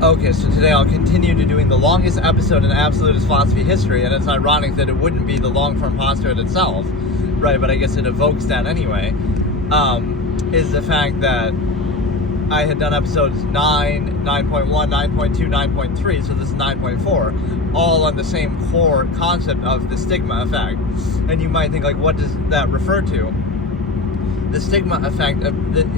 Okay, so today I'll continue to doing the longest episode in Absolutist philosophy history, and it's ironic that it wouldn't be the long-form postulate itself, right, but I guess it evokes that anyway, is the fact that I had done episodes 9, 9.1, 9.2, 9.3, so this is 9.4, all on the same core concept of the stigma effect. And you might think, like, what does that refer to? The stigma effect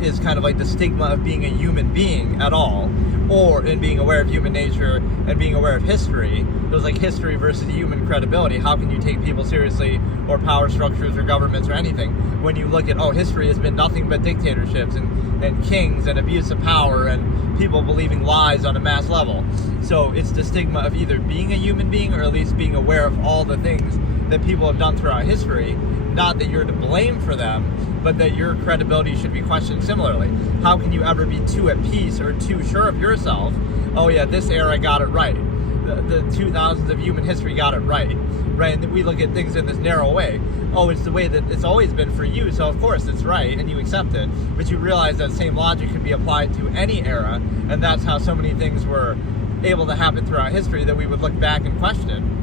is kind of like the stigma of being a human being at all, or in being aware of human nature and being aware of history. It was like history versus human credibility. How can you take people seriously, or power structures or governments or anything, when you look at, history has been nothing but dictatorships and kings and abuse of power and people believing lies on a mass level. So it's the stigma of either being a human being or at least being aware of all the things that people have done throughout history. Not that you're to blame for them, but that your credibility should be questioned similarly. How can you ever be too at peace or too sure of yourself? Oh yeah, this era got it right. The 2000s of human history got it right? And we look at things in this narrow way. Oh, it's the way that it's always been for you, so of course it's right, and you accept it. But you realize that same logic could be applied to any era, and that's how so many things were able to happen throughout history that we would look back and question.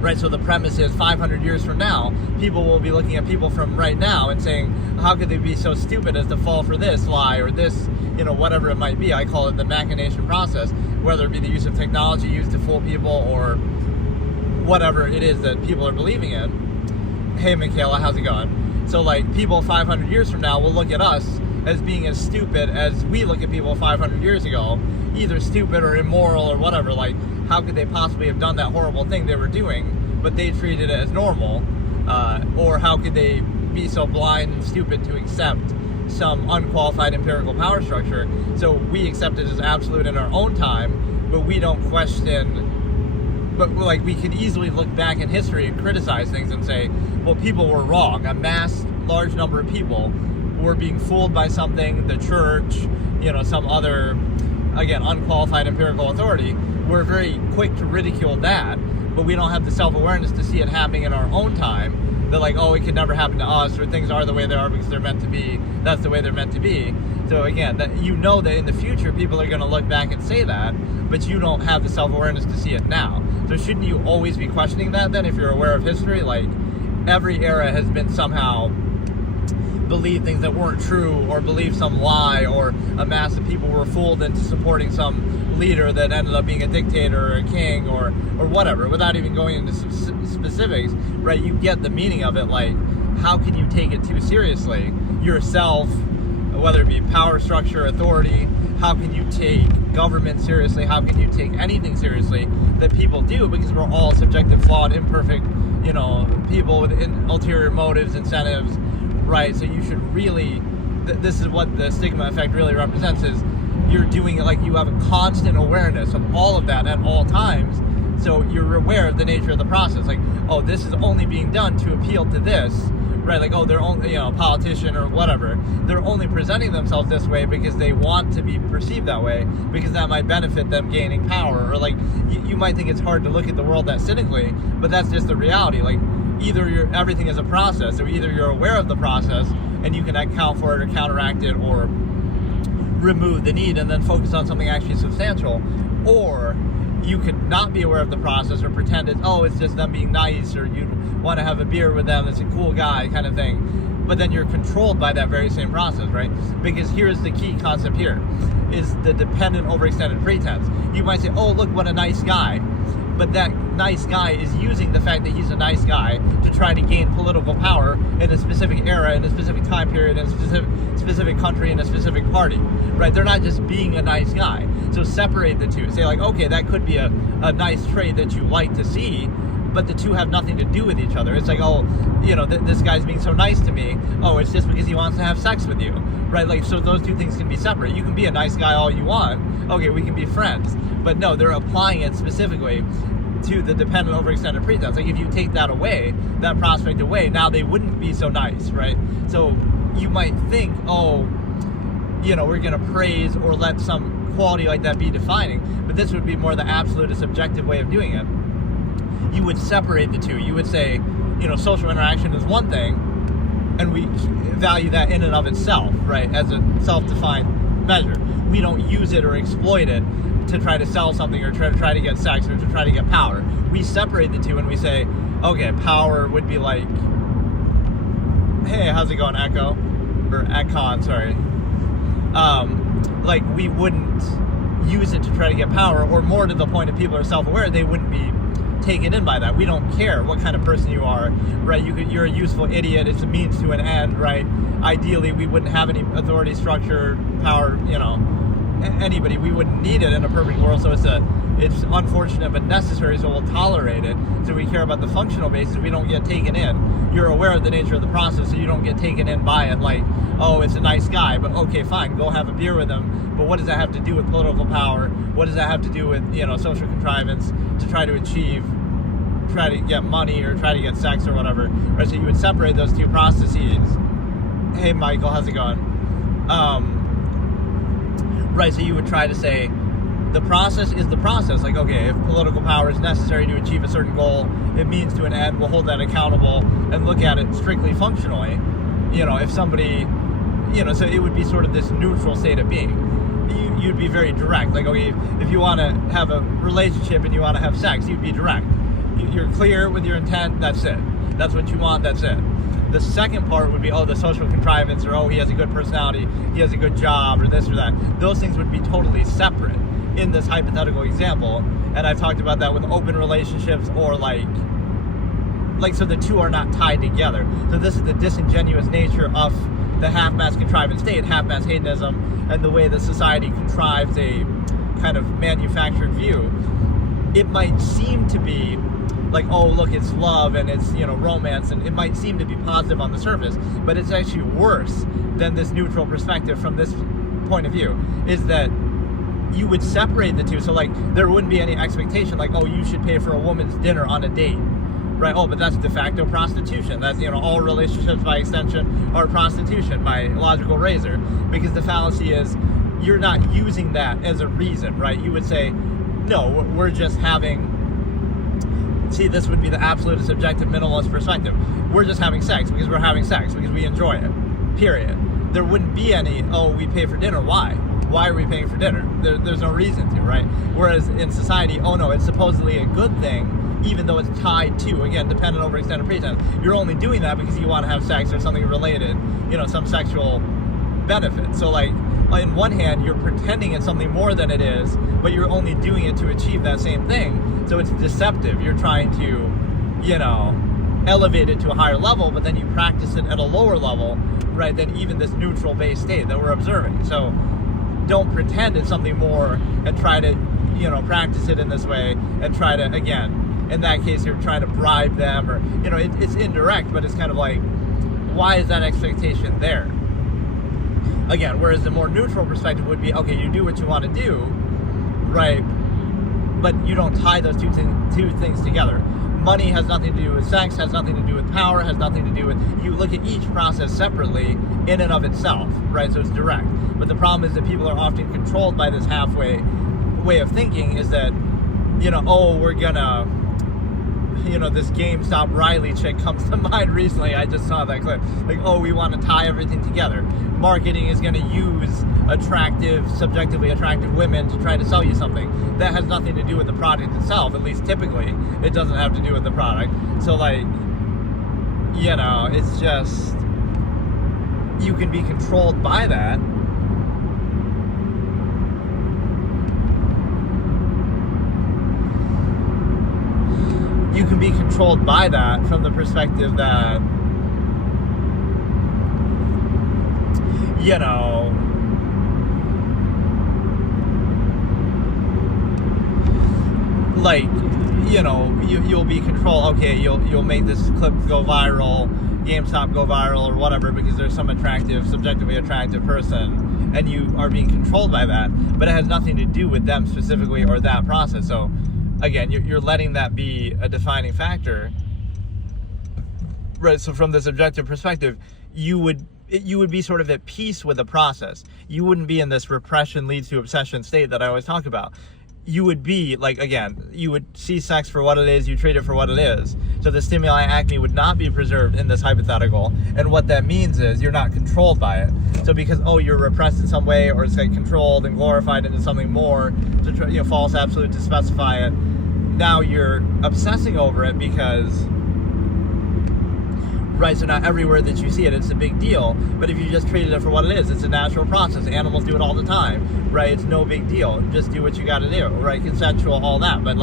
Right, so the premise is 500 years from now, people will be looking at people from right now and saying, how could they be so stupid as to fall for this lie or this, whatever it might be. I call it the machination process, whether it be the use of technology used to fool people or whatever it is that people are believing in. Hey, Michaela, how's it going? So, people 500 years from now will look at us as being as stupid as we look at people 500 years ago, either stupid or immoral or whatever. How could they possibly have done that horrible thing they were doing, but they treated it as normal? Or how could they be so blind and stupid to accept some unqualified empirical power structure? So we accept it as absolute in our own time, but we don't question. But we could easily look back in history and criticize things and say, well, people were wrong. A large number of people were being fooled by something, the church, some other, again, unqualified empirical authority. We're very quick to ridicule that, but we don't have the self-awareness to see it happening in our own time. That it could never happen to us, or things are the way they are because they're meant to be. That's the way they're meant to be. So again, that that in the future people are going to look back and say that, but you don't have the self-awareness to see it now. So shouldn't you always be questioning that then if you're aware of history? Every era has been somehow believed things that weren't true, or believed some lie, or a mass of people were fooled into supporting some leader that ended up being a dictator or a king or whatever, without even going into specifics, right? You get the meaning of it. How can you take it too seriously yourself, whether it be power structure, authority? How can you take government seriously? How can you take anything seriously that people do? Because we're all subjective, flawed, imperfect, people with ulterior motives, incentives, right? So you should really, this is what the stigma effect really represents, is you're doing it you have a constant awareness of all of that at all times. So you're aware of the nature of the process. This is only being done to appeal to this, right? Like, oh, they're only, a politician or whatever. They're only presenting themselves this way because they want to be perceived that way, because that might benefit them gaining power. Or like, you might think it's hard to look at the world that cynically, but that's just the reality. Like, either everything is a process, or either you're aware of the process and you can account for it or counteract it or remove the need and then focus on something actually substantial, or you could not be aware of the process or pretend it's just them being nice, or you want to have a beer with them, it's a cool guy kind of thing, but then you're controlled by that very same process, right? Because here's the key concept here, is the dependent overextended pretense. You might say, oh, look what a nice guy, but that nice guy is using the fact that he's a nice guy to try to gain political power in a specific era, in a specific time period, in a specific country, in a specific party, right? They're not just being a nice guy. So separate the two. Say like, okay, that could be a nice trait that you like to see, but the two have nothing to do with each other. It's like, oh, this guy's being so nice to me. Oh, it's just because he wants to have sex with you, right? Like, so those two things can be separate. You can be a nice guy all you want. Okay, we can be friends. But no, they're applying it specifically to the dependent overextended pretense. Like, if you take that away, that prospect away, now they wouldn't be so nice, right? So you might think, oh, we're going to praise or let some quality like that be defining, but this would be more the absolutist subjective way of doing it. You would separate the two. You would say, social interaction is one thing, and we value that in and of itself, right, as a self-defined measure. We don't use it or exploit it to try to sell something or try to get sex or to try to get power. We separate the two and we say, okay, power would be like, hey, how's it going, Echo? Or Econ, sorry. Like, we wouldn't use it to try to get power, or more to the point if people are self-aware, they wouldn't be taken in by that. We don't care what kind of person you are, right? You're a useful idiot. It's a means to an end, right? Ideally, we wouldn't have any authority, structure, power, anybody. We wouldn't need it in a perfect world. So it's unfortunate but necessary, so we'll tolerate it. So we care about the functional basis. We don't get taken in. You're aware of the nature of the process, so you don't get taken in by it like, oh, it's a nice guy, but okay, fine, go have a beer with him. But what does that have to do with political power? What does that have to do with, social contrivance to try to get money or try to get sex or whatever, right? So you would separate those two processes. Hey, Michael, how's it going? Right, so you would try to say, the process is the process. Like, okay, if political power is necessary to achieve a certain goal, it means to an end, we'll hold that accountable and look at it strictly functionally. If somebody, so it would be sort of this neutral state of being. You'd be very direct. Like, okay, if you want to have a relationship and you want to have sex, you'd be direct. You're clear with your intent, that's it. That's what you want, that's it. The second part would be, oh, the social contrivance, or, oh, he has a good personality, he has a good job, or this or that. Those things would be totally separate in this hypothetical example. And I've talked about that with open relationships, or like so the two are not tied together. So this is the disingenuous nature of the half-mass contrivance state, half-mass hedonism, and the way that society contrives a kind of manufactured view. It might seem to be like, oh, look, it's love and it's, romance, and it might seem to be positive on the surface, but it's actually worse than this neutral perspective from this point of view, is that you would separate the two. So, like, there wouldn't be any expectation, like, oh, you should pay for a woman's dinner on a date, right? Oh, but that's de facto prostitution. That's, all relationships by extension are prostitution by logical razor, because the fallacy is you're not using that as a reason, right? You would say, no, we're just having... See, this would be the absolute subjective minimalist perspective. We're just having sex because we're having sex, because we enjoy it, period. There wouldn't be any, oh, we pay for dinner. Why? Why are we paying for dinner? There's no reason to, right? Whereas in society, oh no, it's supposedly a good thing, even though it's tied to, again, dependent overextended pretense. You're only doing that because you want to have sex or something related, some sexual benefit. So, like, on one hand, you're pretending it's something more than it is, but you're only doing it to achieve that same thing. So it's deceptive. You're trying to, elevate it to a higher level, but then you practice it at a lower level, right, than even this neutral base state that we're observing. So don't pretend it's something more and try to, practice it in this way and try to, again, in that case, you're trying to bribe them, or, it's indirect, but it's kind of like, why is that expectation there? Again, whereas the more neutral perspective would be, okay, you do what you want to do, right, but you don't tie those two things together. money has nothing to do with sex, has nothing to do with power, has nothing to do with, you look at each process separately in and of itself, right? So it's direct. But the problem is that people are often controlled by this halfway way of thinking, is that, we're gonna, this GameStop Riley chick comes to mind recently. I just saw that clip. Like, we want to tie everything together. Marketing is going to use subjectively attractive women to try to sell you something. That has nothing to do with the product itself, at least typically. It doesn't have to do with the product. So, it's just, you can be controlled by that. You can be controlled by that from the perspective that, you'll be controlled. Okay, you'll make this clip go viral, GameStop go viral or whatever, because there's some subjectively attractive person, and you are being controlled by that, but it has nothing to do with them specifically or that process. So again, you're letting that be a defining factor, right? So from this objective perspective, you would be sort of at peace with the process. You wouldn't be in this repression leads to obsession state that I always talk about. You would be, you would see sex for what it is, you treat it for what it is. So the stimuli acme would not be preserved in this hypothetical. And what that means is you're not controlled by it. So because, you're repressed in some way, or it's controlled and glorified into something more, to try, false absolute to specify it, now you're obsessing over it because, right, so not everywhere that you see it, it's a big deal. But if you just treated it for what it is, it's a natural process. Animals do it all the time, right? It's no big deal. Just do what you got to do, right? Consensual, all that. But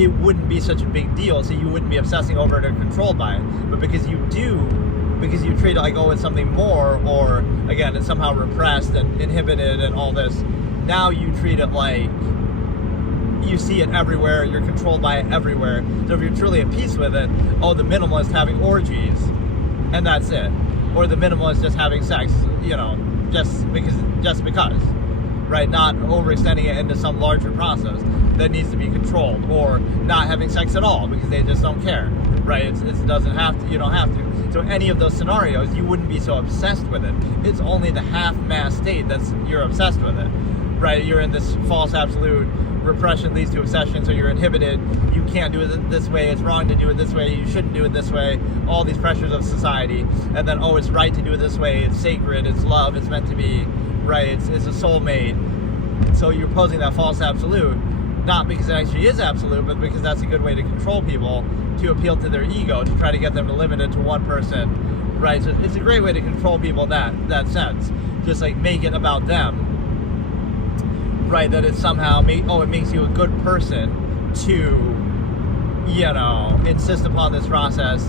it wouldn't be such a big deal, so you wouldn't be obsessing over it or controlled by it. But because you treat it like, it's something more, or again, it's somehow repressed and inhibited and all this, now you treat it like you see it everywhere, you're controlled by it everywhere. So if you're truly at peace with it, the minimalist having orgies, and that's it. Or the minimalist just having sex, just because, right? Not overextending it into some larger process that needs to be controlled, or not having sex at all because they just don't care, right? It doesn't have to, you don't have to. So any of those scenarios, you wouldn't be so obsessed with it. It's only the half-mass state you're obsessed with it, right? You're in this false absolute, repression leads to obsession, so you're inhibited. You can't do it this way, it's wrong to do it this way, you shouldn't do it this way, all these pressures of society. And then, it's right to do it this way, it's sacred, it's love, it's meant to be, right? It's a soulmate. So you're posing that false absolute, not because it actually is absolute, but because that's a good way to control people, to appeal to their ego, to try to get them to limit it to one person, right? So it's a great way to control people in that sense. Just make it about them. Right, that it somehow it makes you a good person to, insist upon this process.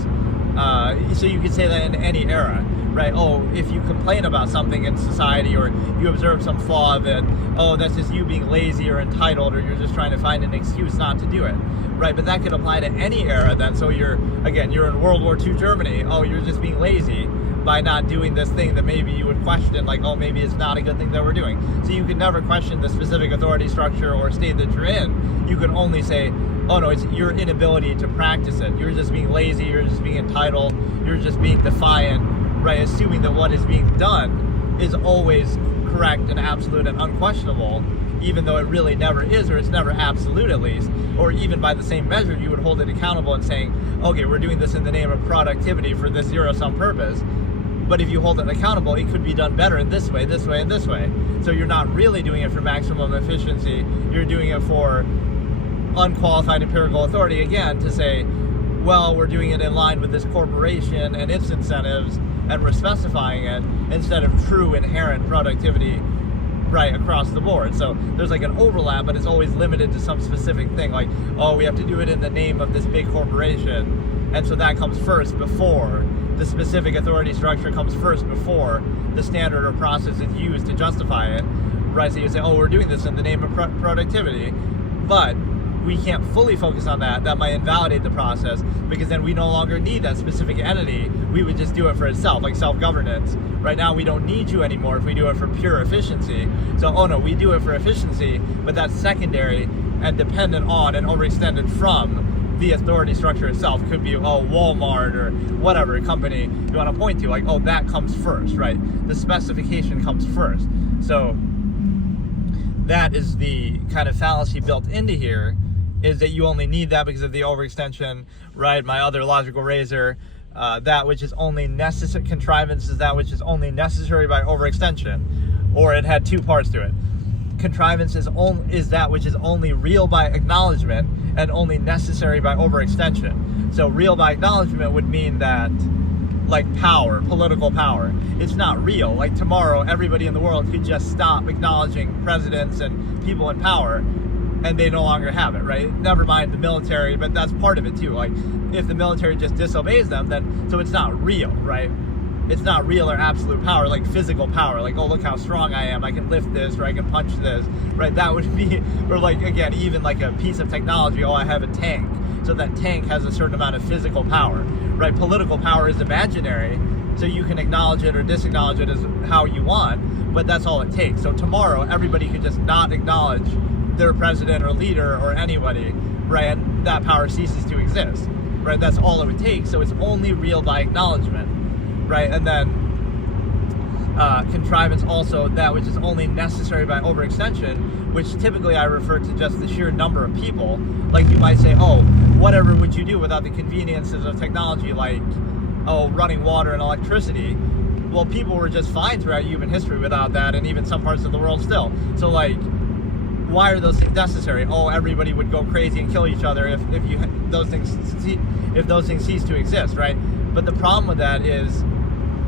So you could say that in any era, right? If you complain about something in society, or you observe some flaw of it, that's just you being lazy or entitled, or you're just trying to find an excuse not to do it, right? But that could apply to any era then. So you're in World War II Germany, you're just being lazy by not doing this thing that maybe you would question, maybe it's not a good thing that we're doing. So you can never question the specific authority structure or state that you're in. You can only say, it's your inability to practice it. You're just being lazy, you're just being entitled, you're just being defiant, right? Assuming that what is being done is always correct and absolute and unquestionable, even though it really never is, or it's never absolute at least. Or even by the same measure, you would hold it accountable and saying, okay, we're doing this in the name of productivity for this zero-sum purpose. But if you hold it accountable, it could be done better in this way, this way, and this way. So you're not really doing it for maximum efficiency. You're doing it for unqualified empirical authority, again, to say, we're doing it in line with this corporation and its incentives, and we're specifying it, instead of true inherent productivity, right, across the board. So there's an overlap, but it's always limited to some specific thing, we have to do it in the name of this big corporation. And so that comes first before the specific authority structure, comes first before the standard or process is used to justify it, right? So you say, we're doing this in the name of productivity, but we can't fully focus on that. That might invalidate the process, because then we no longer need that specific entity. We would just do it for itself, like self-governance. Right now, we don't need you anymore if we do it for pure efficiency. So, we do it for efficiency, but that's secondary and dependent on and overextended from the authority structure itself. Could be, Walmart or whatever company you want to point to. Like, that comes first, right? The specification comes first. So that is the kind of fallacy built into here, is that you only need that because of the overextension, right? My other logical razor, that which is only necessary, contrivance is that which is only necessary by overextension, or it had two parts to it. Contrivance is that which is only real by acknowledgement and only necessary by overextension. So real by acknowledgement would mean that, like, power, political power, it's not real. Like, tomorrow, everybody in the world could just stop acknowledging presidents and people in power, and they no longer have it, right? Never mind the military, but that's part of it too. Like, if the military just disobeys them, then, so it's not real, right? It's not real or absolute power, like physical power. Like, look how strong I am. I can lift this, or I can punch this, right? That would be, or like, again, even like a piece of technology. I have a tank. So that tank has a certain amount of physical power, right? Political power is imaginary, so you can acknowledge it or disacknowledge it as how you want, but that's all it takes. So tomorrow, everybody could just not acknowledge their president or leader or anybody, right? And that power ceases to exist, right? That's all it would take. So it's only real by acknowledgement, right? And then contrivance also that which is only necessary by overextension, which typically I refer to just the sheer number of people. Like, you might say, whatever would you do without the conveniences of technology, like, running water and electricity? Well, people were just fine throughout human history without that, and even some parts of the world still. So, like, why are those things necessary? Everybody would go crazy and kill each other if those things cease to exist, right? But the problem with that is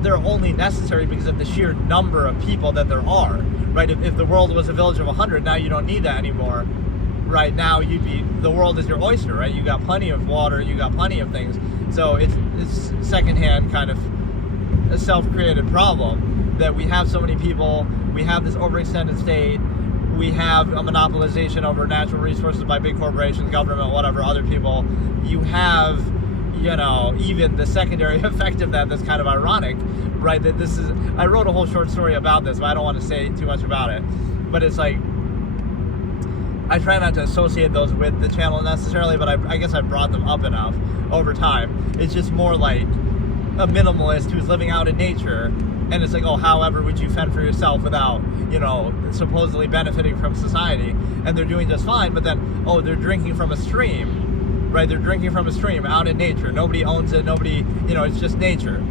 they're only necessary because of the sheer number of people that there are, right? If the world was a village of 100, now you don't need that anymore, right? Now the world is your oyster, right? You got plenty of water, you got plenty of things. So it's secondhand kind of a self-created problem that we have so many people, we have this overextended state, we have a monopolization over natural resources by big corporations, government, whatever, other people. You have, even the secondary effect of that that's kind of ironic, right? That I wrote a whole short story about this, but I don't want to say too much about it. But it's like, I try not to associate those with the channel necessarily, but I guess I brought them up enough over time. It's just more like a minimalist who's living out in nature, and it's like, however would you fend for yourself without, supposedly benefiting from society? And they're doing just fine, but then, they're drinking from a stream, right? They're drinking from a stream out in nature. Nobody owns it, nobody, it's just nature.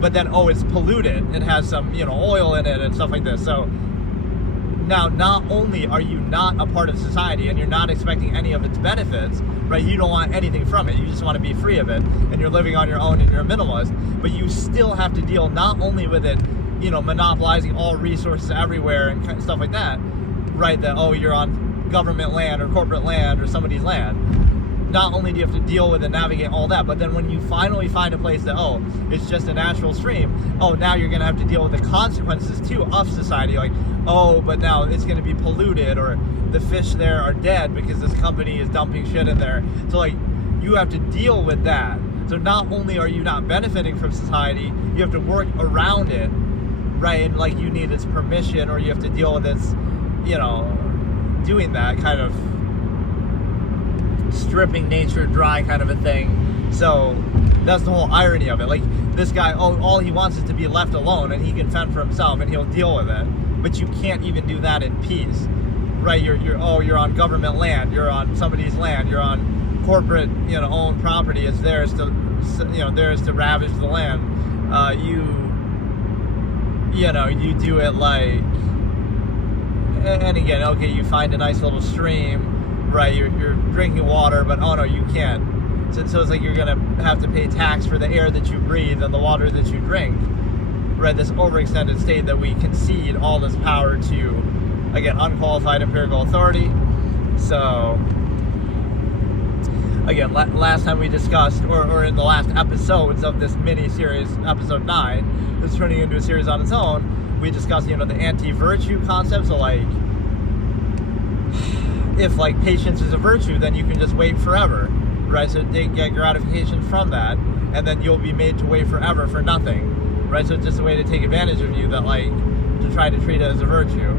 But then, it's polluted. It has some, oil in it and stuff like this. So now, not only are you not a part of society and you're not expecting any of its benefits, right? You don't want anything from it. You just want to be free of it, and you're living on your own and you're a minimalist. But you still have to deal not only with it, monopolizing all resources everywhere and stuff like that, right? That, you're on government land or corporate land or somebody's land. Not only do you have to deal with and navigate all that, but then when you finally find a place that, it's just a natural stream, now you're going to have to deal with the consequences too of society. Like, but now it's going to be polluted, or the fish there are dead because this company is dumping shit in there. So, like, you have to deal with that. So not only are you not benefiting from society, you have to work around it, right? And, like, you need its permission, or you have to deal with its, doing that kind of stripping nature dry kind of a thing. So that's the whole irony of it. Like, this guy, all he wants is to be left alone, and he can fend for himself, and he'll deal with it. But you can't even do that in peace, right? You're on government land, you're on somebody's land, you're on corporate, owned property. It's theirs to, theirs to ravage the land. You do it like, and again, okay, you find a nice little stream, right? You're drinking water, but you can't. So it's like you're gonna have to pay tax for the air that you breathe and the water that you drink, right? This overextended state that we concede all this power to, again, unqualified empirical authority. So again, last time we discussed, or in the last episodes of this mini-series, episode 9, that's turning into a series on its own, we discussed, the anti-virtue concept. So, like, if, like, patience is a virtue, then you can just wait forever, right? So they get gratification from that, and then you'll be made to wait forever for nothing, right? So it's just a way to take advantage of you, that, like, to try to treat it as a virtue.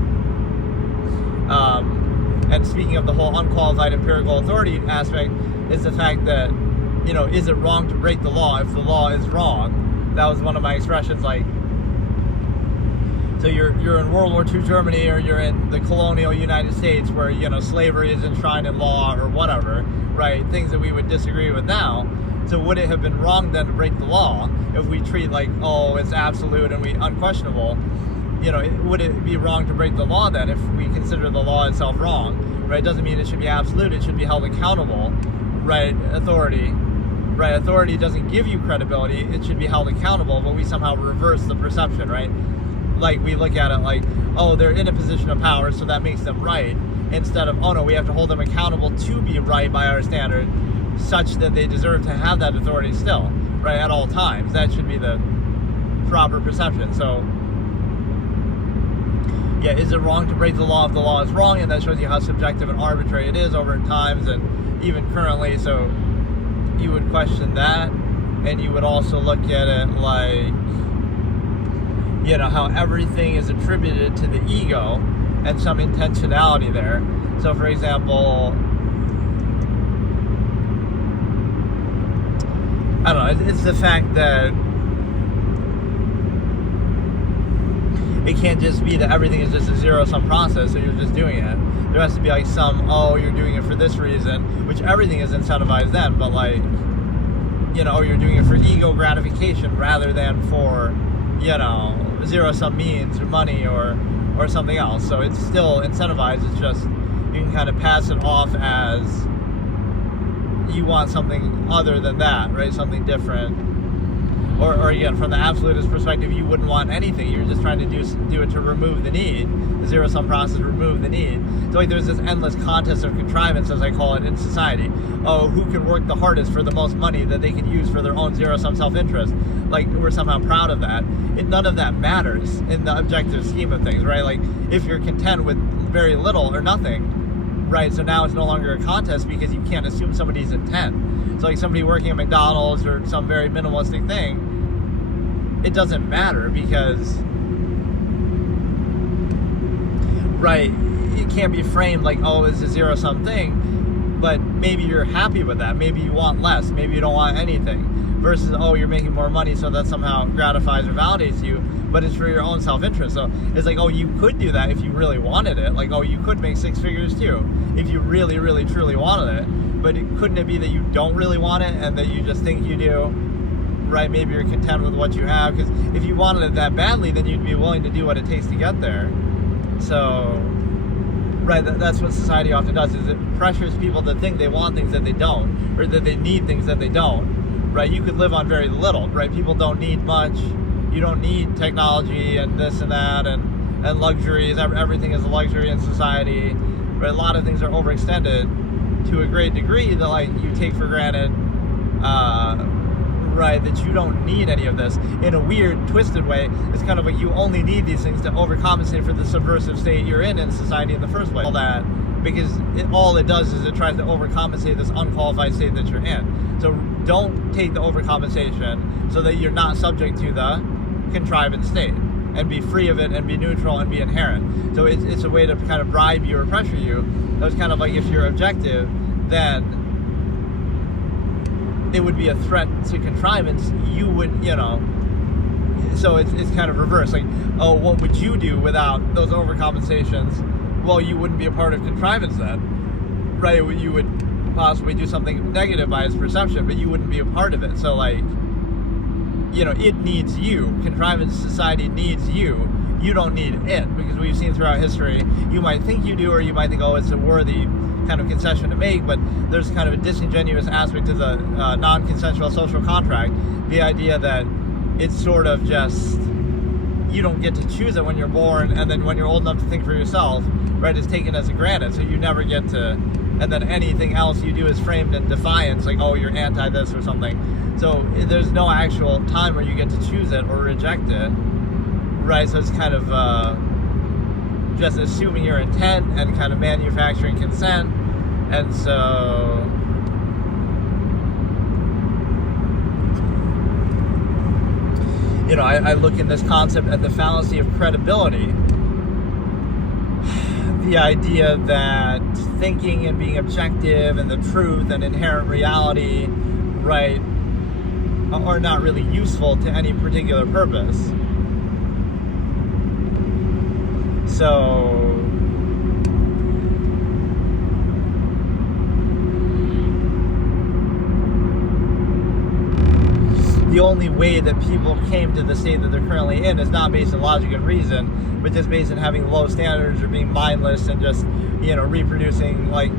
And speaking of the whole unqualified empirical authority aspect, is the fact that, you know, is it wrong to break the law if the law is wrong? That was one of my expressions, like, so you're in World War II Germany, or you're in the colonial United States where, you know, slavery is enshrined in law or whatever, right? Things that we would disagree with now. So would it have been wrong then to break the law if we treat like, oh, it's absolute and we unquestionable? You know, would it be wrong to break the law then if we consider the law itself wrong, right? Doesn't mean it should be absolute. It should be held accountable, right? Authority doesn't give you credibility. It should be held accountable, but we somehow reverse the perception, right? Like, we look at it like, oh, they're in a position of power, so that makes them right, instead of, oh no, we have to hold them accountable to be right by our standard, such that they deserve to have that authority still, right, at all times. That should be the proper perception. So, yeah, is it wrong to break the law if the law is wrong? And that shows you how subjective and arbitrary it is over times and even currently. So you would question that, and you would also look at it like, you know, how everything is attributed to the ego and some intentionality there. So, for example, I don't know, it's the fact that it can't just be that everything is just a zero-sum process, so you're just doing it. There has to be like some, oh, you're doing it for this reason, which everything is incentivized then, but like, you know, you're doing it for ego gratification rather than for, you know, zero-sum means or money or something else. So it's still incentivized. It's just you can kind of pass it off as you want something other than that, right? Something different. Or again, from the absolutist perspective, you wouldn't want anything. You're just trying to do it to remove the need. The zero-sum process, remove the need. So like there's this endless contest of contrivance, as I call it, in society. Oh, who can work the hardest for the most money that they can use for their own zero-sum self-interest? Like, we're somehow proud of that. None of that matters in the objective scheme of things, right? Like, if you're content with very little or nothing, right? So now it's no longer a contest because you can't assume somebody's intent. So like somebody working at McDonald's or some very minimalistic thing, it doesn't matter because, right, it can't be framed like, oh, it's a zero-sum thing, but maybe you're happy with that. Maybe you want less. Maybe you don't want anything. Versus, oh, you're making more money, so that somehow gratifies or validates you, but it's for your own self-interest. So it's like, oh, you could do that if you really wanted it. Like, oh, you could make six figures too if you really, really, truly wanted it. But couldn't it be that you don't really want it and that you just think you do? Right? Maybe you're content with what you have. Because if you wanted it that badly, then you'd be willing to do what it takes to get there. So, right, that's what society often does, is it pressures people to think they want things that they don't, or that they need things that they don't. Right, you could live on very little, right? People don't need much. You don't need technology and this and that and luxuries. Everything is a luxury in society. Right? A lot of things are overextended to a great degree that like you take for granted, right, that you don't need any of this. In a weird, twisted way, it's kind of like you only need these things to overcompensate for the subversive state you're in society in the first place. All that, because all it does is it tries to overcompensate this unqualified state that you're in. So don't take the overcompensation so that you're not subject to the contrivance state and be free of it and be neutral and be inherent. So it's a way to kind of bribe you or pressure you. That was kind of like, if you're objective, then it would be a threat to contrivance. You would, you know, so it's kind of reverse. Like, oh, what would you do without those overcompensations? Well, you wouldn't be a part of contrivance then, right? You would possibly do something negative by its perception, but you wouldn't be a part of it. So like, you know, it needs you. Contrivance society needs you. You don't need it, because we've seen throughout history, you might think you do, or you might think, oh, it's a worthy kind of concession to make, but there's kind of a disingenuous aspect to the non-consensual social contract. The idea that it's sort of just, you don't get to choose it when you're born, and then when you're old enough to think for yourself, right, it's taken as a granted, so you never get to, and then anything else you do is framed in defiance, like, oh, you're anti this or something. So there's no actual time where you get to choose it or reject it, right? So it's kind of just assuming your intent and kind of manufacturing consent. And so, you know, I look in this concept at the fallacy of credibility. the idea that thinking and being objective and the truth and inherent reality, right, are not really useful to any particular purpose. So the only way that people came to the state that they're currently in is not based on logic and reason, but just based on having low standards or being mindless and just, reproducing, like,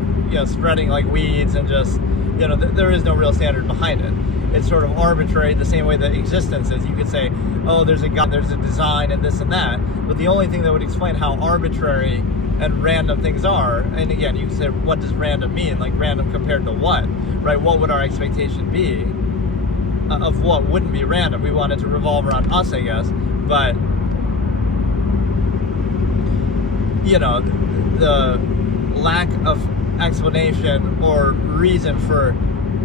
spreading like weeds, and just, there is no real standard behind it. It's sort of arbitrary, the same way that existence is. You could say, oh, there's a God, there's a design, and this and that, but the only thing that would explain how arbitrary and random things are, and again, you can say, what does random mean? Like, random compared to what, right? What would our expectation be of what wouldn't be random? We want it to revolve around us, I guess, but the lack of explanation or reason for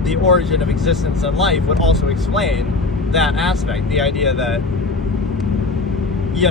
the origin of existence and life would also explain that aspect. The idea that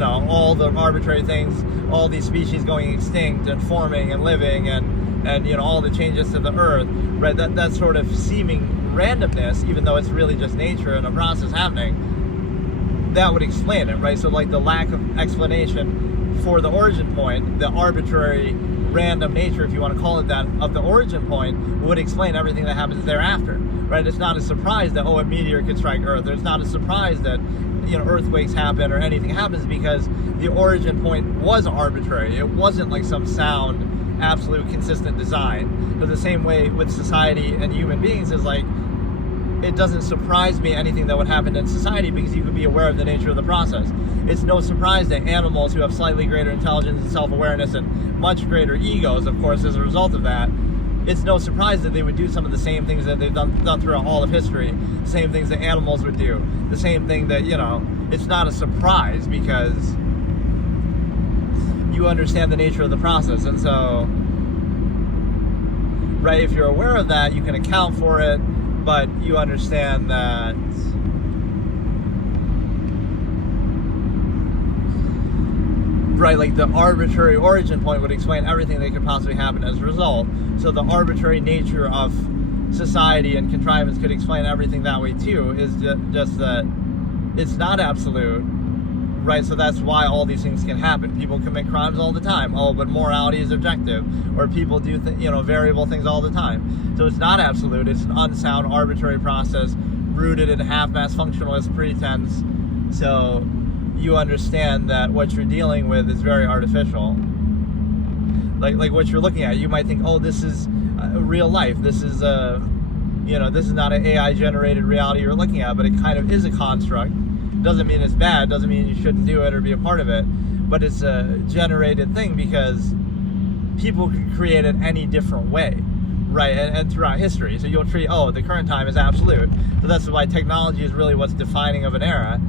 all the arbitrary things, all these species going extinct and forming and living, and all the changes to the earth, right? That sort of seeming randomness, even though it's really just nature and a process happening, that would explain it, right? So like the lack of explanation for the origin point, the arbitrary random nature, if you want to call it that, of the origin point would explain everything that happens thereafter, right? It's not a surprise that, a meteor could strike Earth. It's not a surprise that, earthquakes happen or anything happens, because the origin point was arbitrary. It wasn't like some sound, absolute, consistent design. But the same way with society and human beings is like, it doesn't surprise me anything that would happen in society, because you could be aware of the nature of the process. It's no surprise that animals who have slightly greater intelligence and self-awareness and much greater egos, of course, as a result of that, it's no surprise that they would do some of the same things that they've done throughout all of history, the same things that animals would do, the same thing that, it's not a surprise, because you understand the nature of the process. And so, right, if you're aware of that, you can account for it, but you understand that right, like the arbitrary origin point would explain everything that could possibly happen as a result. So the arbitrary nature of society and contrivance could explain everything that way too, is just that it's not absolute, right? So that's why all these things can happen. People commit crimes all the time. Oh, but morality is objective. Or people do variable things all the time. So it's not absolute. It's an unsound, arbitrary process rooted in half-mass functionalist pretense. So you understand that what you're dealing with is very artificial. Like what you're looking at, you might think, oh, this is real life. This is this is not an AI generated reality you're looking at, but it kind of is a construct. Doesn't mean it's bad, doesn't mean you shouldn't do it or be a part of it, but it's a generated thing because people can create it any different way, right? And throughout history. So you'll treat, the current time is absolute. So that's why technology is really what's defining of an era.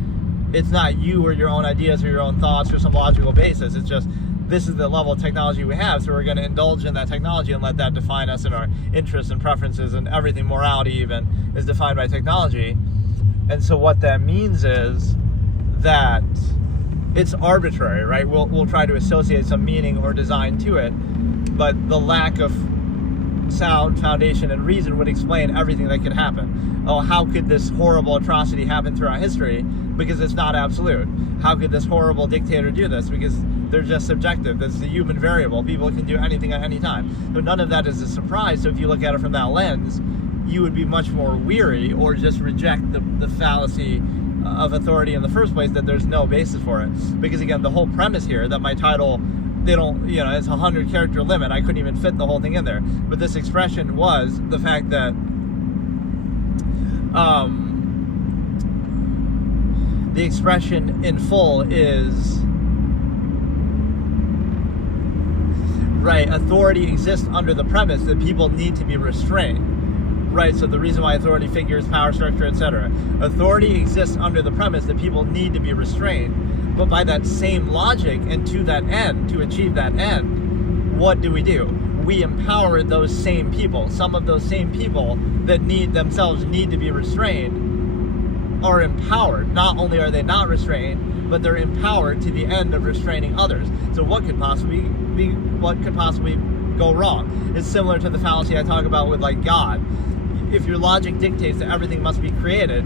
It's not you or your own ideas or your own thoughts or some logical basis. It's just, this is the level of technology we have, so we're going to indulge in that technology and let that define us and our interests and preferences and everything. Morality even is defined by technology. And so what that means is that it's arbitrary, right? We'll try to associate some meaning or design to it, but the lack of sound, foundation, and reason would explain everything that could happen. Oh, how could this horrible atrocity happen throughout history? Because it's not absolute. How could this horrible dictator do this? Because they're just subjective. It's the human variable. People can do anything at any time. So none of that is a surprise. So if you look at it from that lens, you would be much more weary or just reject the fallacy of authority in the first place, that there's no basis for it. Because again, the whole premise here that my title, they don't, it's a 100 character limit. I couldn't even fit the whole thing in there. But this expression was the fact that the expression in full is, right, authority exists under the premise that people need to be restrained. Right, so the reason why authority figures, power structure, etc. Authority exists under the premise that people need to be restrained. But by that same logic and to that end, to achieve that end, what do? We empower those same people. Some of those same people that themselves need to be restrained are empowered. Not only are they not restrained, but they're empowered to the end of restraining others. So what could possibly what could possibly go wrong? It's similar to the fallacy I talk about with like God. If your logic dictates that everything must be created,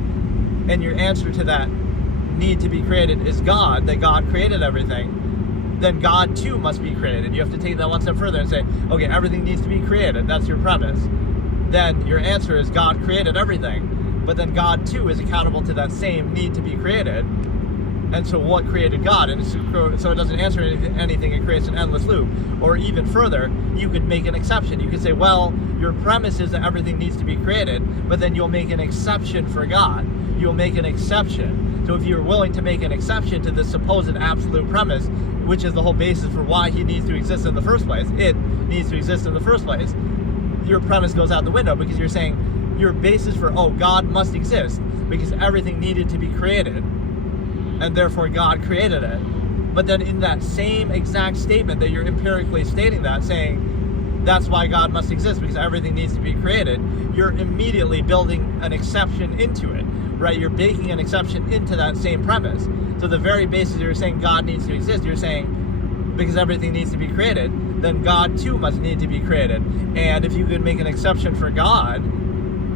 and your answer to that need to be created is God, that God created everything, then God too must be created. You have to take that one step further and say, okay, everything needs to be created. That's your premise. Then your answer is God created everything, but then God too is accountable to that same need to be created. And so what created God? And so it doesn't answer anything, it creates an endless loop. Or even further, you could make an exception. You could say, well, your premise is that everything needs to be created, but then you'll make an exception for God. You'll make an exception. So if you're willing to make an exception to this supposed absolute premise, which is the whole basis for why he needs to exist in the first place, it needs to exist in the first place, your premise goes out the window, because you're saying your basis for, oh, God must exist because everything needed to be created, and therefore God created it. But then in that same exact statement that you're empirically stating that, saying that's why God must exist because everything needs to be created, you're immediately building an exception into it, right? You're baking an exception into that same premise. So the very basis you're saying God needs to exist, you're saying because everything needs to be created, then God too must need to be created. And if you could make an exception for God,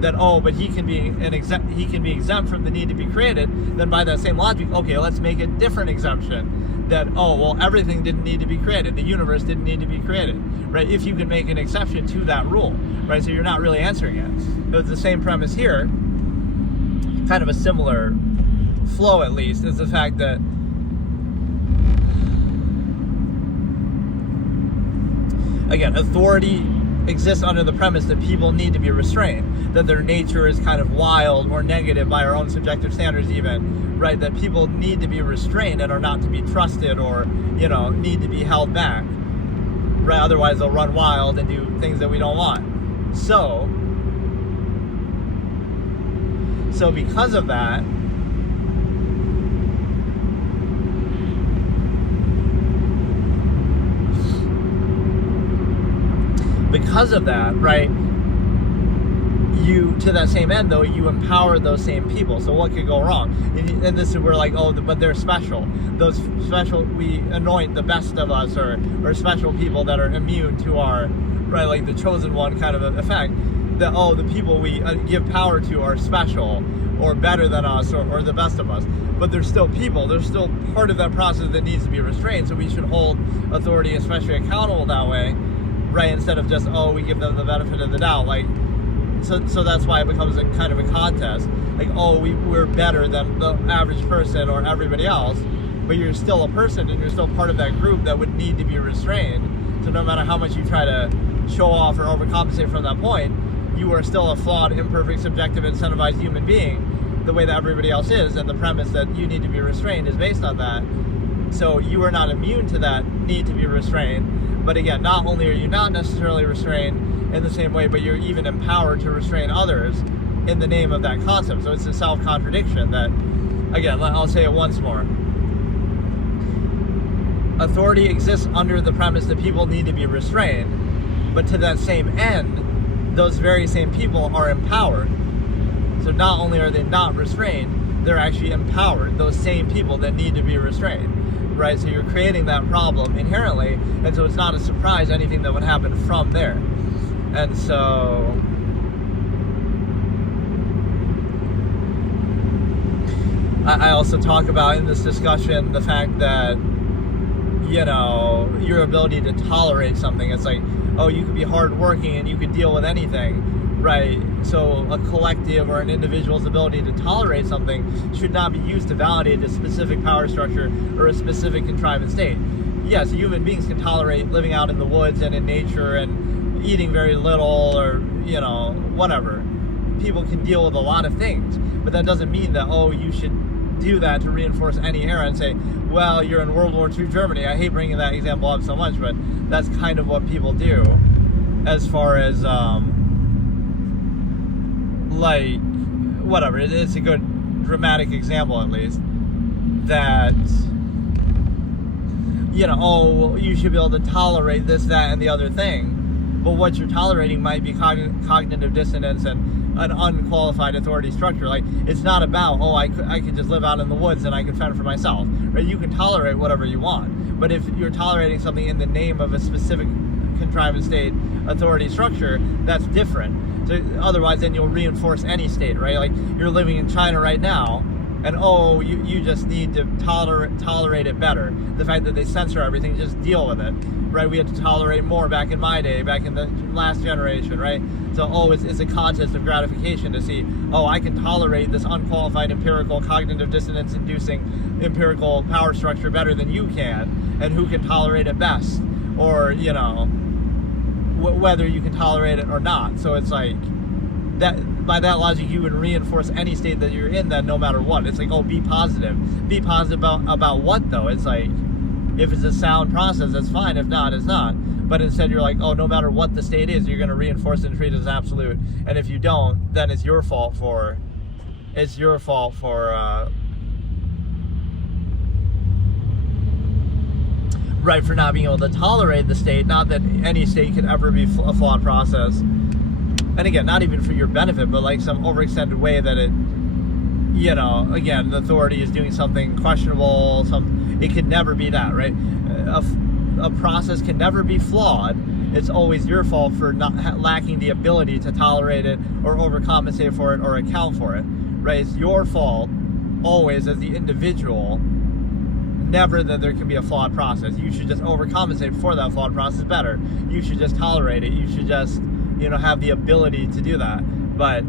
that, oh, but he can be exempt from the need to be created, then by that same logic, okay, let's make a different exemption, that, oh, well, everything didn't need to be created, the universe didn't need to be created, right? If you can make an exception to that rule, right? So you're not really answering it. It's the same premise here, kind of a similar flow at least, is the fact that again, authority exists under the premise that people need to be restrained, that their nature is kind of wild or negative by our own subjective standards even, right? That people need to be restrained and are not to be trusted, or, you know, need to be held back, right? Otherwise they'll run wild and do things that we don't want. So because of that, right, you, to that same end though, you empower those same people. So what could go wrong? And this is where like, oh, but they're special. Those special, we anoint the best of us, or special people that are immune to our, right, like the chosen one kind of effect. That, oh, the people we give power to are special or better than us, or the best of us. But they're still people. They're still part of that process that needs to be restrained. So we should hold authority especially accountable that way, right? Instead of just, oh, we give them the benefit of the doubt. Like, so that's why it becomes a kind of a contest. Like, oh, we're better than the average person or everybody else, but you're still a person and you're still part of that group that would need to be restrained. So no matter how much you try to show off or overcompensate from that point, you are still a flawed, imperfect, subjective, incentivized human being, the way that everybody else is, and the premise that you need to be restrained is based on that. So you are not immune to that need to be restrained. But again, not only are you not necessarily restrained in the same way, but you're even empowered to restrain others in the name of that concept. So it's a self-contradiction that, again, I'll say it once more. Authority exists under the premise that people need to be restrained, but to that same end, those very same people are empowered. So not only are they not restrained, they're actually empowered, those same people that need to be restrained, right? So you're creating that problem inherently, and so it's not a surprise anything that would happen from there. And so I also talk about in this discussion the fact that, you know, your ability to tolerate something. It's like, oh, you could be hardworking and you could deal with anything, right? So a collective or an individual's ability to tolerate something should not be used to validate a specific power structure or a specific contrivance state. Yes, human beings can tolerate living out in the woods and in nature and eating very little, or, you know, whatever. People can deal with a lot of things, but that doesn't mean that, oh, you should do that to reinforce any era and say, well, you're in World War II Germany. I hate bringing that example up so much, but that's kind of what people do as far as, like, whatever. It's a good dramatic example, at least, that, you know, oh, you should be able to tolerate this, that, and the other thing. but what you're tolerating might be cognitive dissonance and an unqualified authority structure. Like, it's not about, oh, I could just live out in the woods and I can fend for myself, right? You can tolerate whatever you want, but if you're tolerating something in the name of a specific contrived state authority structure, that's different. So otherwise, then you'll reinforce any state, right? Like, you're living in China right now, and oh, you just need to tolerate it better. The fact that they censor everything, just deal with it, right? We had to tolerate more back in my day, back in the last generation, right? So, oh, it's a contest of gratification to see, oh, I can tolerate this unqualified empirical cognitive dissonance inducing empirical power structure better than you can, and who can tolerate it best, or, you know, whether you can tolerate it or not. So it's like, that by that logic, you would reinforce any state that you're in, then no matter what. It's like, oh, be positive. Be positive about what, though? It's like, if it's a sound process, that's fine. If not, it's not. But instead, you're like, oh, no matter what the state is, you're going to reinforce it and treat it as absolute. And if you don't, then it's your fault for right, for not being able to tolerate the state. Not that any state can ever be a flawed process. And again, not even for your benefit, but like some overextended way that it, you know, again, the authority is doing something questionable. It could never be that, right? A process can never be flawed. It's always your fault for not lacking the ability to tolerate it or overcompensate for it or account for it, right? It's your fault always as the individual, never that there can be a flawed process. You should just overcompensate for that flawed process better. You should just tolerate it. You should just, you know, have the ability to do that. But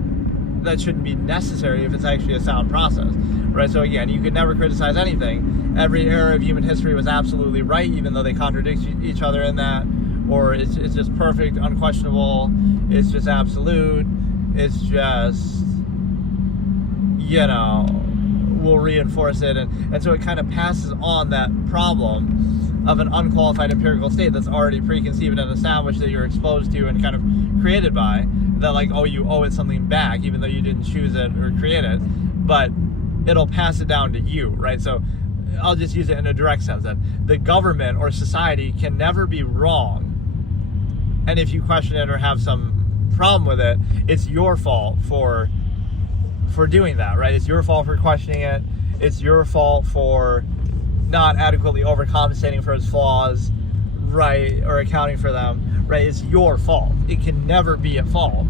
that shouldn't be necessary if it's actually a sound process, right? So again, you could never criticize anything. Every era of human history was absolutely right, even though they contradict each other in that, or it's just perfect, unquestionable, it's just absolute, it's just, you know, we'll reinforce it. And so it kind of passes on that problem of an unqualified empirical state that's already preconceived and established, that you're exposed to and kind of created by, that like, oh, you owe it something back, even though you didn't choose it or create it, but it'll pass it down to you, right? So I'll just use it in a direct sense, that the government or society can never be wrong, and if you question it or have some problem with it, it's your fault for doing that, right? It's your fault for questioning it. It's your fault for not adequately overcompensating for its flaws, right, or accounting for them, right? It's your fault. It can never be at fault.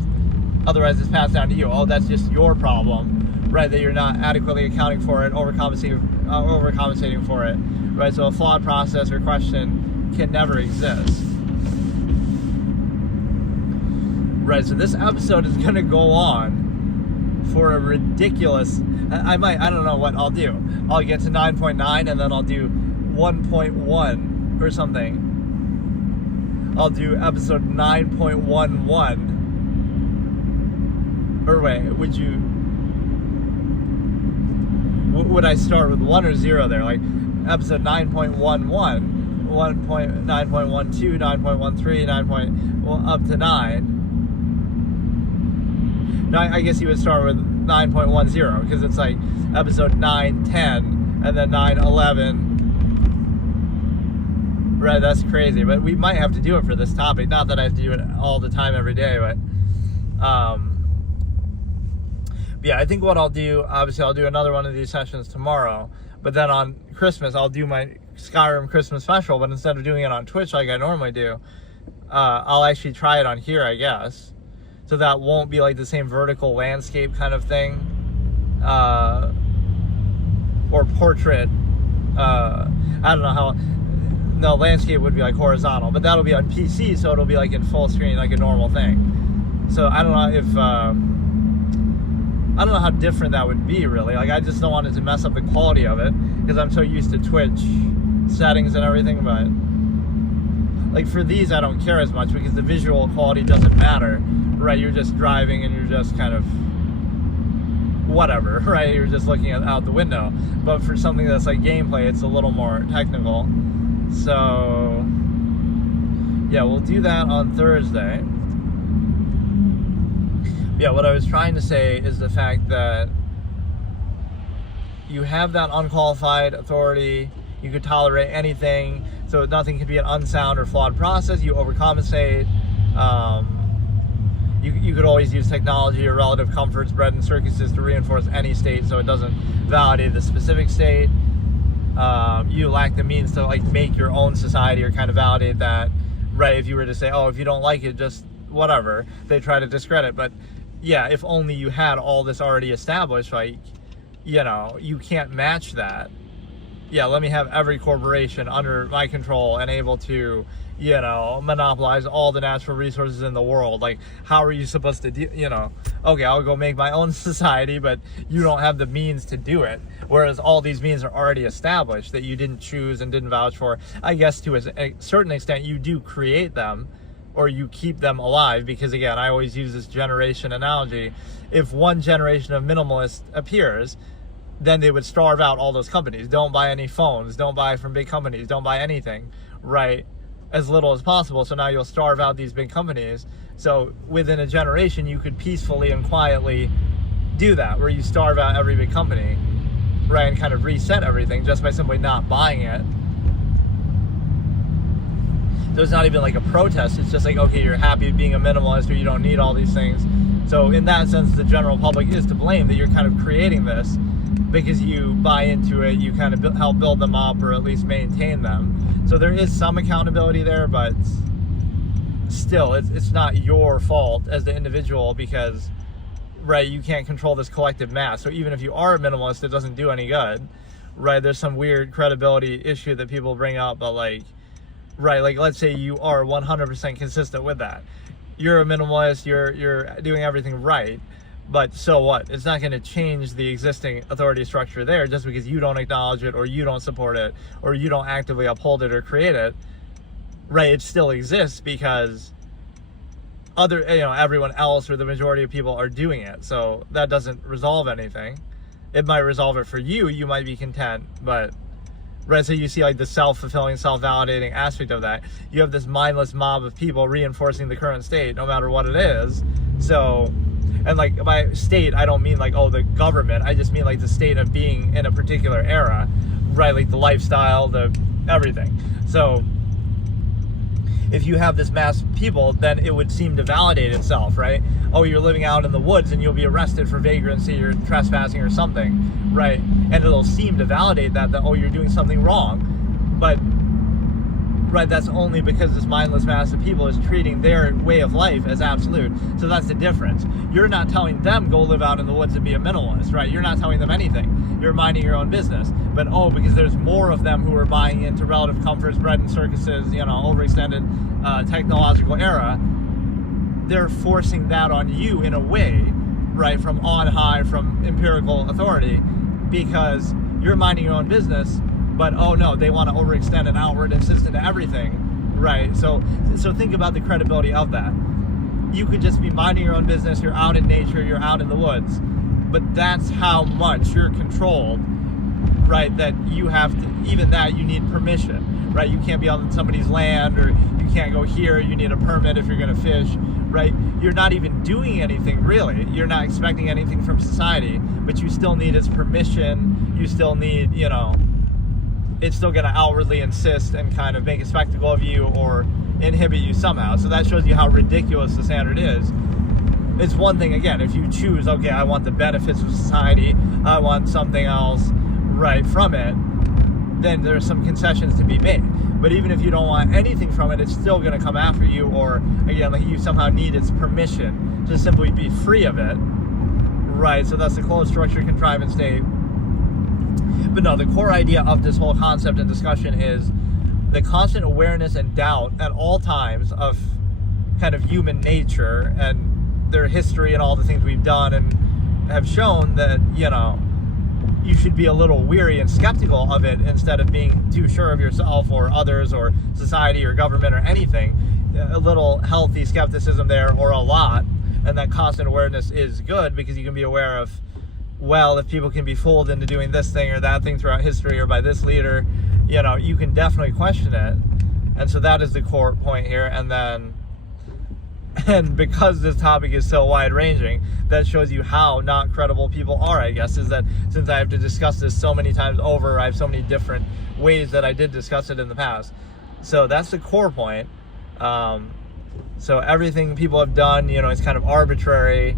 Otherwise, it's passed down to you. Oh, that's just your problem, right? That you're not adequately accounting for it, overcompensating for it, right? So a flawed process or question can never exist, right? So this episode is going to go on for a ridiculous, I don't know what I'll do. I'll get to 9.9 and then I'll do 1.1 or something. I'll do episode 9.11. Or wait, would I start with 1 or 0 there? Like episode 9.11, 9.12, 9.13, up to 9. No, I guess you would start with 9.10 because it's like episode 9, 10, and then 9, 11. Right, that's crazy. But we might have to do it for this topic. Not that I have to do it all the time every day, but yeah, I think what I'll do, obviously I'll do another one of these sessions tomorrow, but then on Christmas I'll do my Skyrim Christmas special, but instead of doing it on Twitch like I normally do, I'll actually try it on here, I guess. So that won't be like the same vertical landscape kind of thing, or portrait. I don't know how. No, landscape would be like horizontal, but that'll be on PC, so it'll be like in full screen, like a normal thing. So I don't know if I don't know how different that would be really. Like I just don't want it to mess up the quality of it because I'm so used to Twitch settings and everything. But like for these, I don't care as much because the visual quality doesn't matter. Right, you're just driving and you're just kind of whatever, right? You're just looking out the window. But for something that's like gameplay, it's a little more technical. So yeah, we'll do that on Thursday. Yeah, what I was trying to say is the fact that you have that unqualified authority, you could tolerate anything, so nothing could be an unsound or flawed process, you overcompensate, You could always use technology or relative comforts bred in circuses to reinforce any state, so it doesn't validate the specific state. You lack the means to like make your own society or kind of validate that, right? If you were to say, oh, if you don't like it, just whatever, they try to discredit. But yeah, if only you had all this already established, like, you know, you can't match that. Yeah, let me have every corporation under my control and able to, you know, monopolize all the natural resources in the world. Like, how are you supposed to do, you know, okay, I'll go make my own society, but you don't have the means to do it. Whereas all these means are already established that you didn't choose and didn't vouch for. I guess to a certain extent, you do create them or you keep them alive, because again, I always use this generation analogy. If one generation of minimalists appears, then they would starve out all those companies. Don't buy any phones, don't buy from big companies, don't buy anything, right? As little as possible. So now you'll starve out these big companies. So within a generation, you could peacefully and quietly do that, where you starve out every big company, right? And kind of reset everything just by simply not buying it. So it's not even like a protest. It's just like, okay, you're happy being a minimalist or you don't need all these things. So in that sense, the general public is to blame that you're kind of creating this because you buy into it, you kind of help build them up or at least maintain them. So there is some accountability there, but still, it's not your fault as the individual because, right, you can't control this collective mass. So even if you are a minimalist, it doesn't do any good, right? There's some weird credibility issue that people bring up, but like, right, like let's say you are 100% consistent with that. You're a minimalist, you're doing everything right, but so what? It's not going to change the existing authority structure there just because you don't acknowledge it or you don't support it or you don't actively uphold it or create it, right? It still exists because everyone else or the majority of people are doing it. So that doesn't resolve anything. It might resolve it for you. You might be content, but right, so you see like the self-fulfilling, self-validating aspect of that. You have this mindless mob of people reinforcing the current state, no matter what it is. So, and like by state, I don't mean like, oh, the government. I just mean like the state of being in a particular era, right? Like the lifestyle, the everything. So if you have this mass of people, then it would seem to validate itself, right? Oh, you're living out in the woods and you'll be arrested for vagrancy or trespassing or something, right? And it'll seem to validate that oh, you're doing something wrong. But, right, that's only because this mindless mass of people is treating their way of life as absolute. So that's the difference. You're not telling them go live out in the woods and be a minimalist, right? You're not telling them anything. You're minding your own business. But oh, because there's more of them who are buying into relative comforts bred in circuses, overextended technological era, they're forcing that on you in a way, right, from on high, from empirical authority, because you're minding your own business, but oh no, they want to overextend and outward insist into everything, right? So think about the credibility of that. You could just be minding your own business, you're out in nature, you're out in the woods, but that's how much you're controlled, right, that you have to, even that you need permission, right? You can't be on somebody's land, or you can't go here, you need a permit if you're going to fish, right? You're not even doing anything really. You're not expecting anything from society, but you still need its permission. You still need, it's still going to outwardly insist and kind of make a spectacle of you or inhibit you somehow. So that shows you how ridiculous the standard is. It's one thing, again, if you choose, okay, I want the benefits of society, I want something else, right, from it, then there's some concessions to be made. But even if you don't want anything from it, it's still going to come after you, or again, like you somehow need its permission to simply be free of it, right? So that's the closed structure contrivance state. But no, the core idea of this whole concept and discussion is the constant awareness and doubt at all times of kind of human nature and their history and all the things we've done and have shown that, you should be a little weary and skeptical of it instead of being too sure of yourself or others or society or government or anything. A little healthy skepticism there, or a lot, and that constant awareness is good because you can be aware of, well, if people can be fooled into doing this thing or that thing throughout history or by this leader, you can definitely question it. And so that is the core point here. And because this topic is so wide-ranging, that shows you how not credible people are, I guess, is that since I have to discuss this so many times over, I have so many different ways that I did discuss it in the past. So that's the core point. So everything people have done, is kind of arbitrary,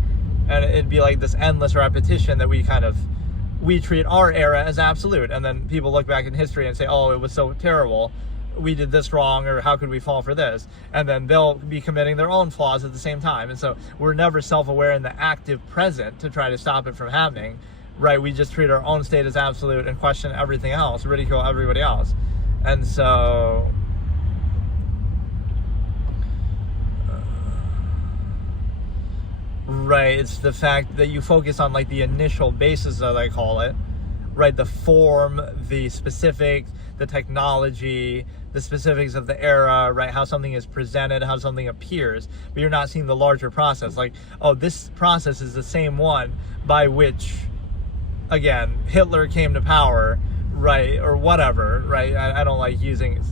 and it'd be like this endless repetition that we treat our era as absolute, and then people look back in history and say, oh, it was so terrible, we did this wrong, or how could we fall for this? And then they'll be committing their own flaws at the same time. And so we're never self-aware in the active present to try to stop it from happening, right? We just treat our own state as absolute and question everything else, ridicule everybody else. And so right, it's the fact that you focus on like the initial basis, as I call it, right? The form, the specifics, the technology, the specifics of the era, right? How something is presented, how something appears, but you're not seeing the larger process. Like, oh, this process is the same one by which, again, Hitler came to power, right? Or whatever, right? I don't like using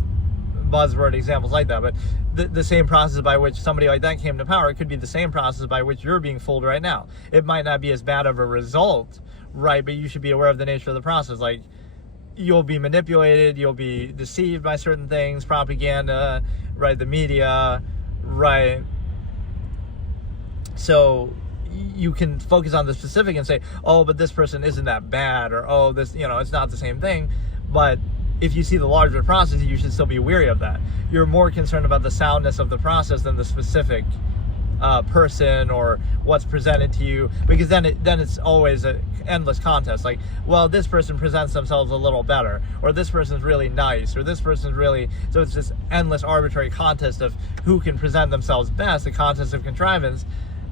buzzword examples like that, but the same process by which somebody like that came to power could be the same process by which you're being fooled right now. It might not be as bad of a result, right? But you should be aware of the nature of the process. Like, you'll be manipulated, you'll be deceived by certain things, propaganda, right? The media, right? So you can focus on the specific and say, oh, but this person isn't that bad, or oh, this, it's not the same thing. But if you see the larger process, you should still be wary of that. You're more concerned about the soundness of the process than the specific person or what's presented to you, because then it's always an endless contest. Like, well, this person presents themselves a little better, or this person's really nice, or this person's really, so it's this endless arbitrary contest of who can present themselves best, a contest of contrivance,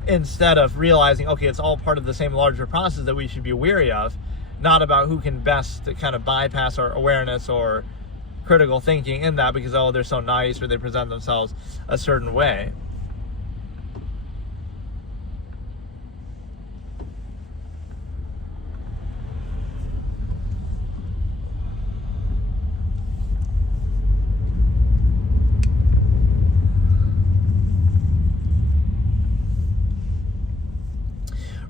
instead of realizing, okay, it's all part of the same larger process that we should be wary of, not about who can best kind of bypass our awareness or critical thinking in that because, oh, they're so nice or they present themselves a certain way.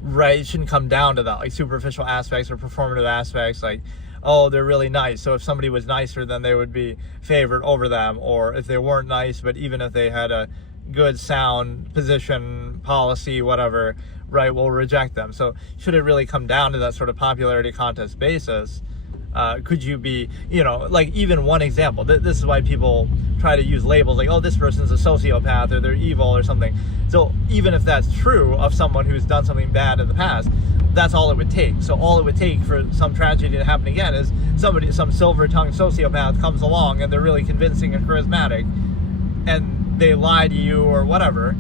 Right, it shouldn't come down to that, like superficial aspects or performative aspects, like, oh, they're really nice, so if somebody was nicer, then they would be favored over them, or if they weren't nice, but even if they had a good sound position, policy, whatever, right, we'll reject them. So should it really come down to that sort of popularity contest basis? Could you be, like, even one example, this is why people try to use labels like, oh, this person's a sociopath, or they're evil or something. So even if that's true of someone who's done something bad in the past, that's all it would take. So all it would take for some tragedy to happen again is some silver-tongued sociopath comes along and they're really convincing and charismatic, and they lie to you or whatever.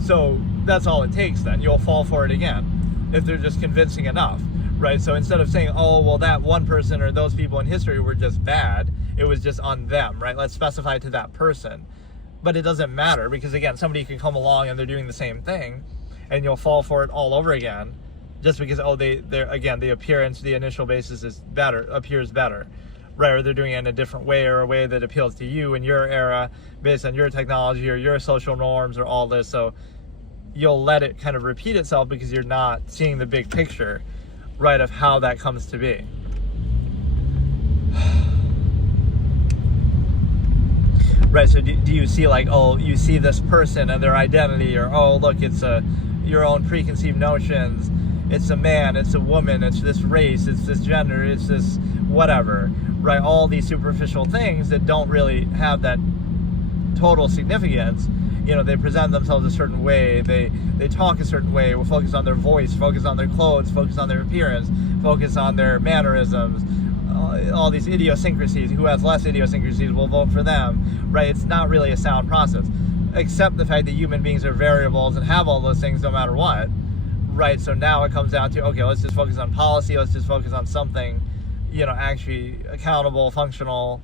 So that's all it takes then. You'll fall for it again if they're just convincing enough. Right, so instead of saying, oh, well, that one person or those people in history were just bad, it was just on them, right? Let's specify to that person. But it doesn't matter because, again, somebody can come along and they're doing the same thing, and you'll fall for it all over again, just because, oh, the appearance, the initial basis appears better, right? Or they're doing it in a different way, or a way that appeals to you in your era, based on your technology or your social norms or all this. So you'll let it kind of repeat itself because you're not seeing the big picture, right, of how that comes to be. Right, so do you see, like, oh, you see this person and their identity, or, oh, look, it's your own preconceived notions, it's a man, it's a woman, it's this race, it's this gender, it's this whatever, right? All these superficial things that don't really have that total significance. They present themselves a certain way, they talk a certain way, we'll focus on their voice, focus on their clothes, focus on their appearance, focus on their mannerisms, all these idiosyncrasies. Who has less idiosyncrasies, we'll vote for them, right? It's not really a sound process, except the fact that human beings are variables and have all those things no matter what, right? So now it comes down to, okay, let's just focus on policy, let's just focus on something, actually accountable, functional,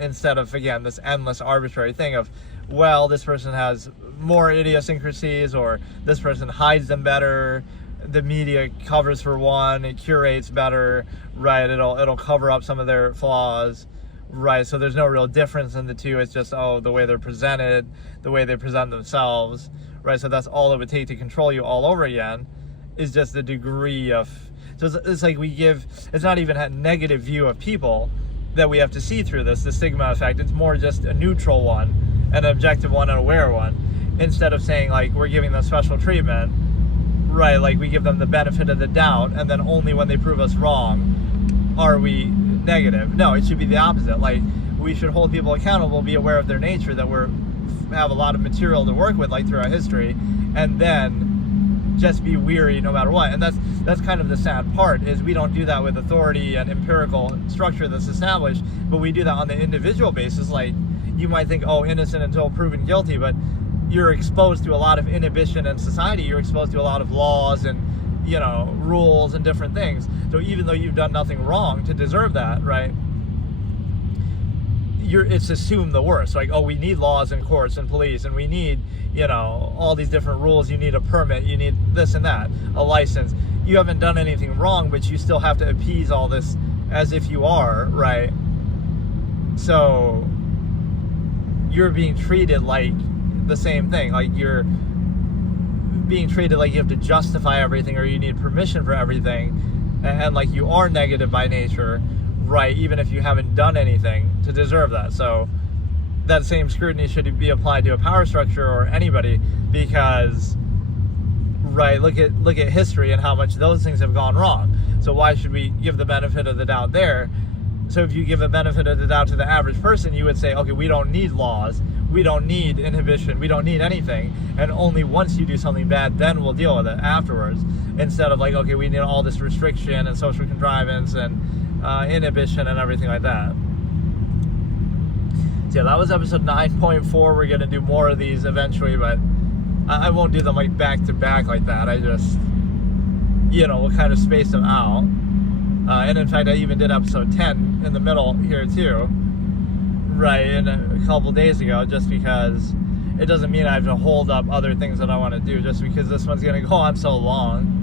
instead of, again, this endless arbitrary thing of, well, this person has more idiosyncrasies, or this person hides them better, the media covers for one, it curates better, right? It'll cover up some of their flaws, right? So there's no real difference in the two. It's just, oh, the way they're presented, the way they present themselves, right? So that's all it would take to control you all over again, is just the degree of, so it's like it's not even a negative view of people that we have to see through this, the stigma effect. It's more just a neutral one. an objective one and aware one, instead of saying like we're giving them special treatment, right? Like we give them the benefit of the doubt, and then only when they prove us wrong are we negative. No, it should be the opposite. Like we should hold people accountable, be aware of their nature, that we're have a lot of material to work with, like throughout history, and then just be weary no matter what. And that's kind of the sad part, is we don't do that with authority and empirical structure that's established, but we do that on the individual basis. Like you might think, oh, innocent until proven guilty, but you're exposed to a lot of inhibition in society. You're exposed to a lot of laws and, you know, rules and different things. So even though you've done nothing wrong to deserve that, right, it's assumed the worst. Like, oh, we need laws and courts and police, and we need, you know, all these different rules. You need a permit, you need this and that, a license. You haven't done anything wrong, but you still have to appease all this as if you are, right? So you're being treated like the same thing. Like you're being treated like you have to justify everything, or you need permission for everything, and like you are negative by nature, right? Even if you haven't done anything to deserve that. So that same scrutiny should be applied to a power structure or anybody, because, right, look at history and how much those things have gone wrong. So why should we give the benefit of the doubt there? So if you give a benefit of the doubt to the average person, you would say, okay, we don't need laws, we don't need inhibition, we don't need anything, and only once you do something bad, then we'll deal with it afterwards. Instead of like, okay, we need all this restriction and social contrivance and inhibition and everything like that. So yeah, that was episode 9.4. We're going to do more of these eventually, but I won't do them like back to back like that. I just, you know, we'll kind of space them out. And in fact, I even did episode 10 in the middle here too, right, in a couple days ago, just because it doesn't mean I have to hold up other things that I want to do just because this one's going to go on so long.